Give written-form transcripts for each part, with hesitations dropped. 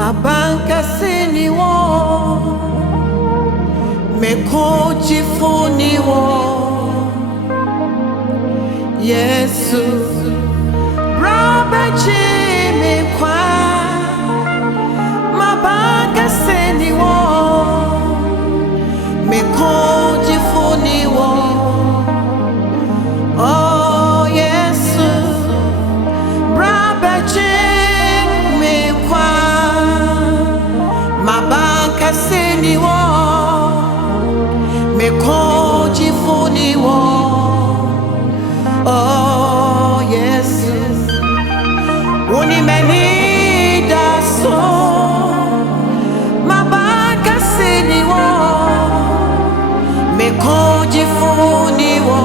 Mabanka sini wo Mekoji funi wo Yesu Braba jimi kwa Mabanka sini wo Mekoji funi wo Oh Yesu Braba jimi kwa Mabanka sini wo Mekoji funi wo Oh Yesu Uni meni da so Mabanka sini wo Mekoji funi wo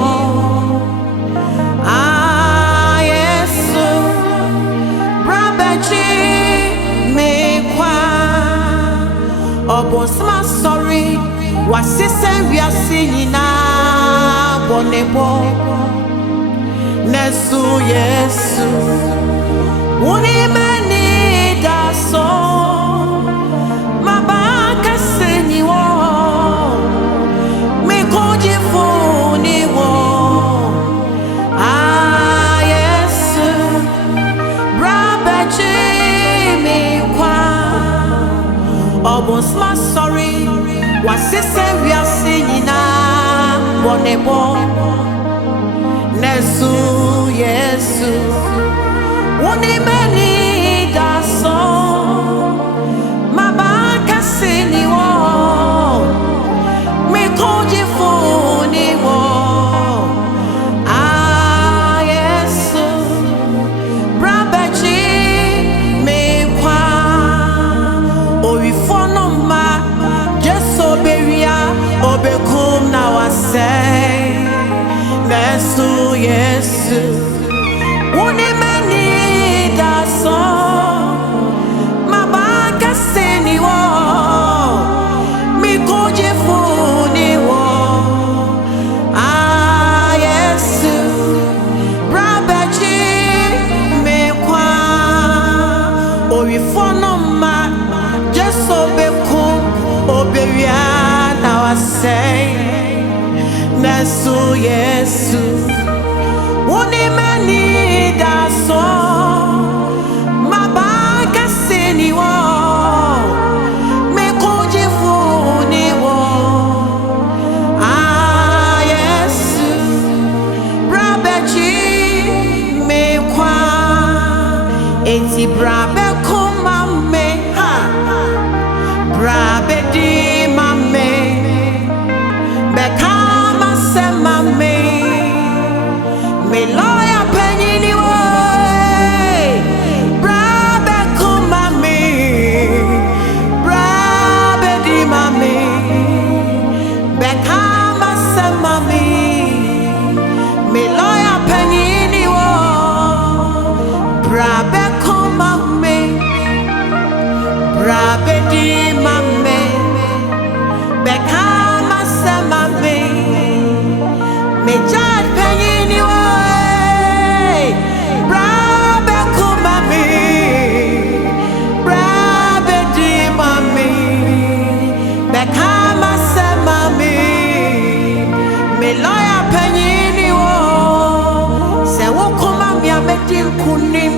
Ah Yesu Brabeji mekwa Obosma sorry Wasise wiase nyina bonebo Nesu Yesu Uni mani da so Mabanka sini wo Mekoji funi wo Ah Yesu Brabeji mekwa Obosma sorry Wasise wiase nyina bonebo Nesu Yesu Uni mani da so Mabanka sini wo Mekoji funi wo Ah Yesu Brabeji mekwa Owifono ma Jesu beria Obekum na wasei Nesu Yesu Uni mani da so Mabanka sini wo Mekoji funi wo Ah Yesu Brabeji mekwa Owifono ma Jesu bekum Oberia na wasei Nesu Yesu Uni mani da so Mabanka sini wo Mekoji funi wo Ah Yesu Brabeji mekwa Eti brabe kuma me Brabe di mame Bekama se mame Me loya penyini wo Brabe kuma me Brabe di mame Bekama se mame Me loya penyini wo Brabe kuma me Brabe di mame Bekama se mame Me jad penyini wo Brabe kuma me Brabe di mame Bekama se mame Me loya penyini wo Se wokuma mi amedi nkunim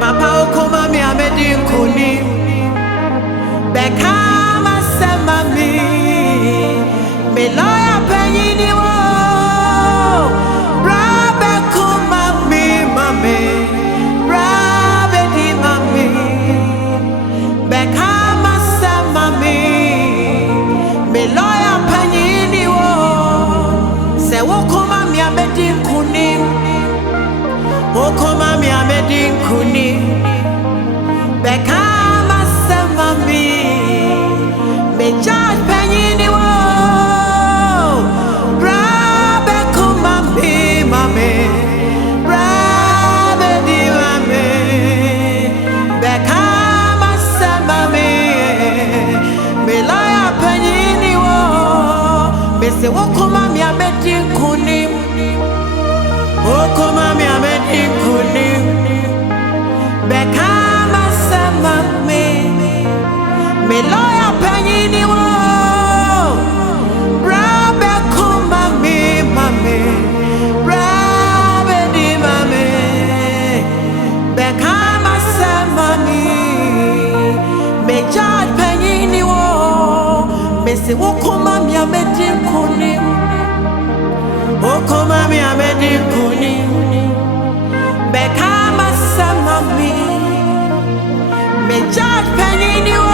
Papa wokuma mi amedi nkunim Bekama se mame Me loya penyini wo Brabe kuma me mame Brabe di mame Bekama se mame Me loya penyini wo Se wokuma mi amedi nkunim Wokuma mi amedi nkunim Bekama se mame Me judge penyini wo Brabe kuma me mame Brabe di mame Bekama se mame Me loya penyini wo Me se wokuma mi amedi nkunim Wokuma mi amedi nkunim Bekama se mame me lawyer penny wo brabe kuma me mame brabe di mame be kama samani me judge penny wo me se wo kuma mi ameti kuni wo kuma mi ameti kuni be kama samani me judge penny wo